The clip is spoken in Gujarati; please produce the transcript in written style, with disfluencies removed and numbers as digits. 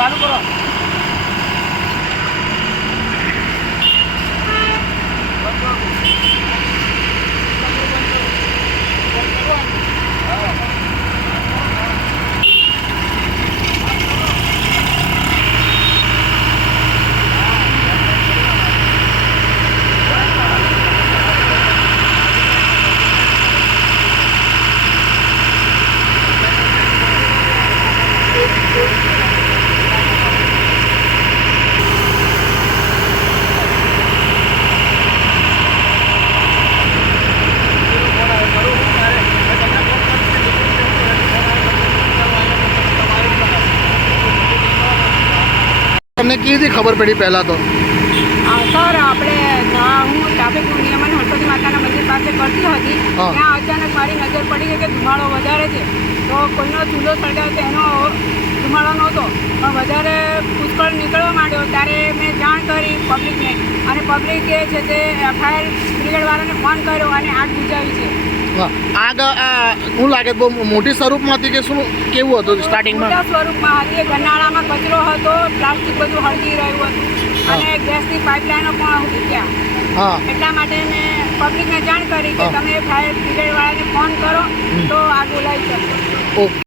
ચાલુ કરો. તમને કીધી ખબર પડી પહેલાં તો? સર આપણે હું ટ્રાફિક નિયમન હળપતિ માતાના મંદિર પાસે કરતી હતી, ત્યાં અચાનક મારી નજર પડી ગઈ કે ધુમાડો વધારે છે. તો કોઈનો ચૂલો સળગાવ્યો તો એનો ધુમાડો નહોતો, પણ વધારે પુષ્કળ નીકળવા માંડ્યો. ત્યારે મેં જાણ કરી પબ્લિકને, અને પબ્લિકે છે તે ફાયર બ્રિગેડવાળાને ફોન કર્યો અને આગ બુઝાવી છે. આગ શું લાગે બહુ મોટી સ્વરૂપમાં હતી કે શું, કેવું હતું સ્ટાર્ટિંગમાં? મોટા સ્વરૂપમાં હતી. ગરનાળામાં કચરો હતો, પ્લાસ્ટિક બધું હળગી રહ્યું હતું, અને ગેસની પાઇપલાઇનો પણ હતી ત્યાં. એટલા માટે મેં પબ્લિકને જાણ કરી કે તમે ફાયર બ્રિગેડવાળાને ફોન કરો તો આગ બોલાવી શકશો. ઓકે.